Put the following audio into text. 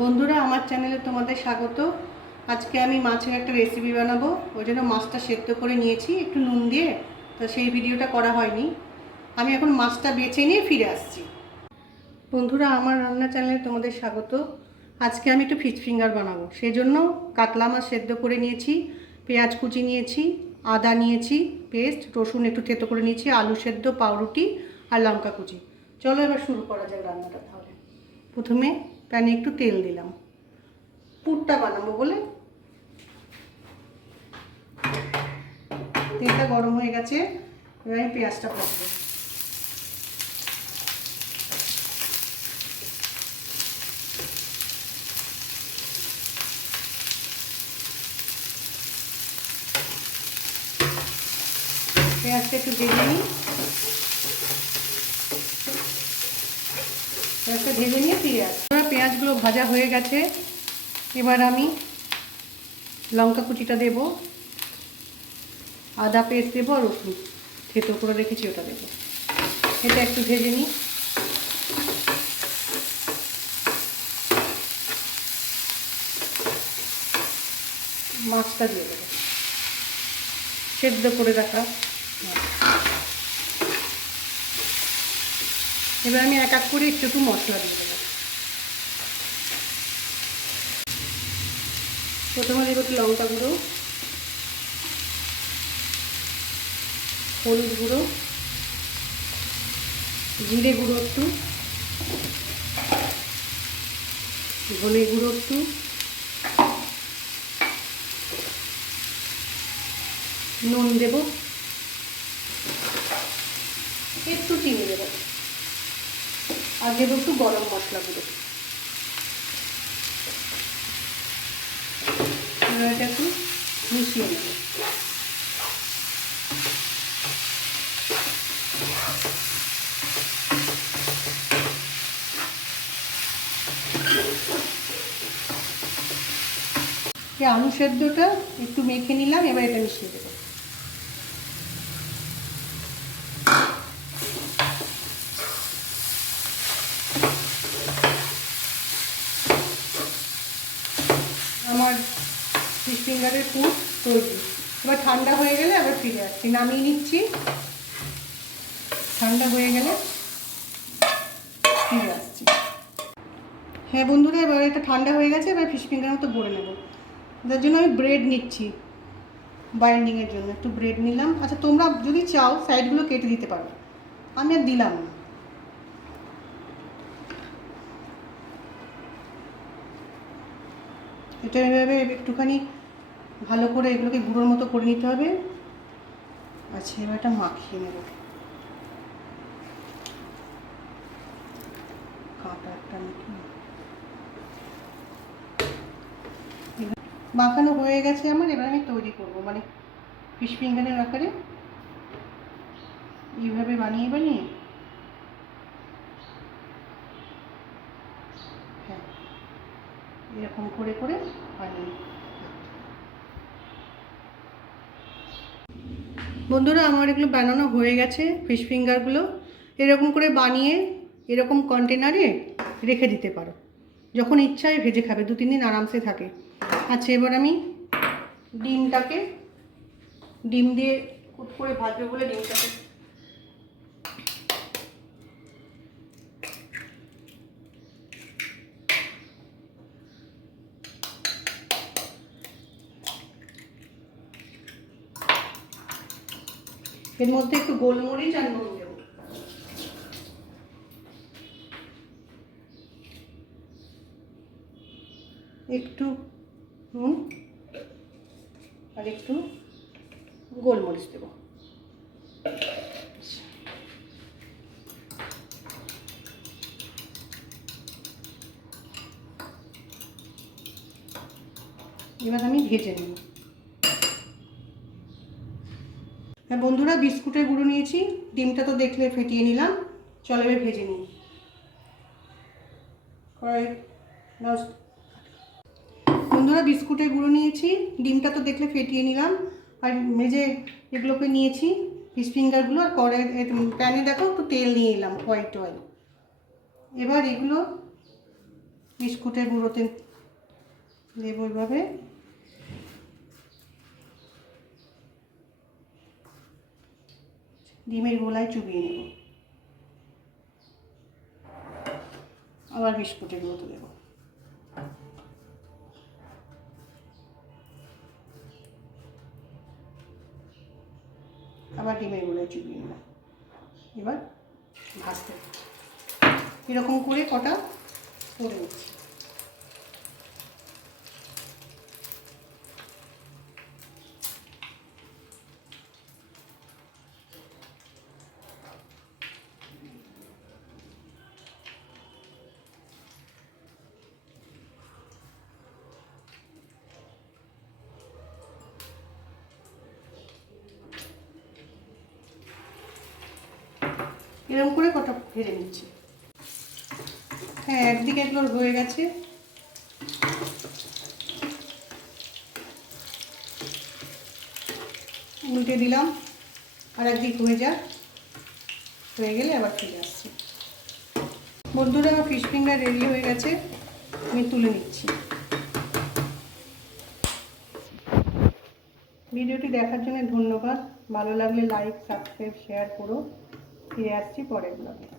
বন্ধুরা আমার চ্যানেলে তোমাদের স্বাগত। আজকে আমি মাছের একটা রেসিপি বানাবো। ওই জন্য মাছটা সেদ্ধ করে নিয়েছি একটু নুন দিয়ে, তো সেই ভিডিওটা করা হয়নি। আমি এখন মাছটা বেছে নিয়ে ফিরে আসছি। বন্ধুরা আমার রান্না চ্যানেলে তোমাদের স্বাগত। আজকে আমি একটু ফিশ ফিঙ্গার বানাবো, সেই জন্য কাতলা মাছ সেদ্ধ করে নিয়েছি, পেঁয়াজ কুচি নিয়েছি, আদা নিয়েছি পেস্ট, রসুন একটু থেতো করে নিয়েছি, আলু সেদ্ধ, পাউরুটি আর লঙ্কা কুচি। চলো এবার শুরু করা যাক রান্নাটা। তাহলে প্রথমে প্যানে একটু তেল দিলাম, পুরটা বানাবো বলে। তেলটা গরম হয়ে গেছে, এবার আমি পেঁয়াজটা ভাজবো। পেঁয়াজটা একটু ভেজে নিই, পেঁয়াজটা ভেজে নিয়ে ফিরে আসি। পেঁয়াজগুলো ভাজা হয়ে গেছে, এবার আমি লঙ্কা কুচিটা দেবো, আদা পেস্ট দেবো আর রসুন থেতো করে রেখেছি ওটা দেবো। এটা একটু ভেজে নিই। মাছটা দিয়ে দেবো, সেদ্ধ করে রাখা। এবার আমি এক এক করে একটু মশলা দিয়ে দেবো। প্রথমে দেবো একটু লঙ্কা গুঁড়ো, হলুদ গুঁড়ো, জিরে গুঁড়ো একটু, ধনে গুঁড়ো একটু, নুন দেবো, একটু চিনি দেবো, আর দেবো একটু গরম মশলা গুঁড়ো। এটা একটু মিশিয়ে নেব। আলু সেদ্ধটা একটু মেখে নিলাম, এবার এটা মিশিয়ে দেবো। আমার ফিশ ফিঙ্গারের পুর তৈরি। এবার ঠান্ডা হয়ে গেলে আবার ফিরে আসছি, নামিয়ে নিচ্ছি। ঠান্ডা হয়ে গেলে ফিরে আসছি। হ্যাঁ বন্ধুরা, এবার এটা ঠান্ডা হয়ে গেছে, এবার ফিশ ফিঙ্গার মতো ভরে নেব। যার জন্য আমি ব্রেড নিচ্ছি, বাইন্ডিংয়ের জন্য একটু ব্রেড নিলাম। আচ্ছা তোমরা যদি চাও সাইডগুলো কেটে দিতে পারো, আমি আর দিলাম না। এটা এভাবে একটুখানি ভালো করে এগুলোকে গুঁড়োর মতো করে নিতে হবে। আচ্ছা এবার এটা মাখিয়ে নেব। কাঁটা একটা মাখানো হয়ে গেছে আমার। এবার আমি তৈরি করবো, মানে ফিশ ফিঙ্গারের আকারে এইভাবে বানিয়ে বানিয়ে, হ্যাঁ এরকম করে করে বানিয়ে। বন্ধুরা আমার এগুলো বানানো হয়ে গেছে। ফিশ ফিঙ্গারগুলো এরকম করে বানিয়ে এরকম কন্টেনারে রেখে দিতে পারো, যখন ইচ্ছায় ভেজে খাবে, 2-3 দিন আরামসে থাকে। আচ্ছা এবার আমি ডিম দিয়ে কুট করে ভাজবে বলে ডিমটাকে এর মধ্যে একটু গোলমরিচ আর নুন দেবো। একটু নুন আর একটু গোলমরিচ দেবো। এবার আমি ভেজে নেব। হ্যাঁ বন্ধুরা, বিস্কুটের গুঁড়ো নিয়েছি, ডিমটা তো দেখলে ফেটিয়ে নিলাম। চলো এবার ভেজে নিই। বন্ধুরা বিস্কুটের গুঁড়ো নিয়েছি, ডিমটা তো দেখলে ফেটিয়ে নিলাম, আর মেজে এগুলোকে নিয়েছি ফিশ ফিঙ্গারগুলো। আর প্যানে দেখো একটু তেল নিয়ে এলাম, হোয়াইট অয়েল। এবার এগুলো বিস্কুটের গুঁড়োতে দেবো এইভাবে। ডিমের গোলায় চুবিয়ে নেব, আবার বিস্কুটের গুঁড়োতে দেবো। আবার ডিমের গোলায় চুবিয়ে নেব। এবার ভাজতে এরকম করে কটা করে নিচ্ছি। এরকম করে কটা ভেজে নিচ্ছি। হ্যাঁ, একদিকে এগুলো হয়ে গেছে। উল্টে দিলাম, আর একদিক হয়ে যাক, হয়ে গেলে আবার ফিরে আসছি। বন্ধুরা, আমার ফিশ ফিঙ্গার রেডি হয়ে গেছে, আমি তুলে নিচ্ছি। ভিডিওটি দেখার জন্য ধন্যবাদ। ভালো লাগলে লাইক, সাবস্ক্রাইব, শেয়ার করো। ফিরে আসছি পরের ব্লগে।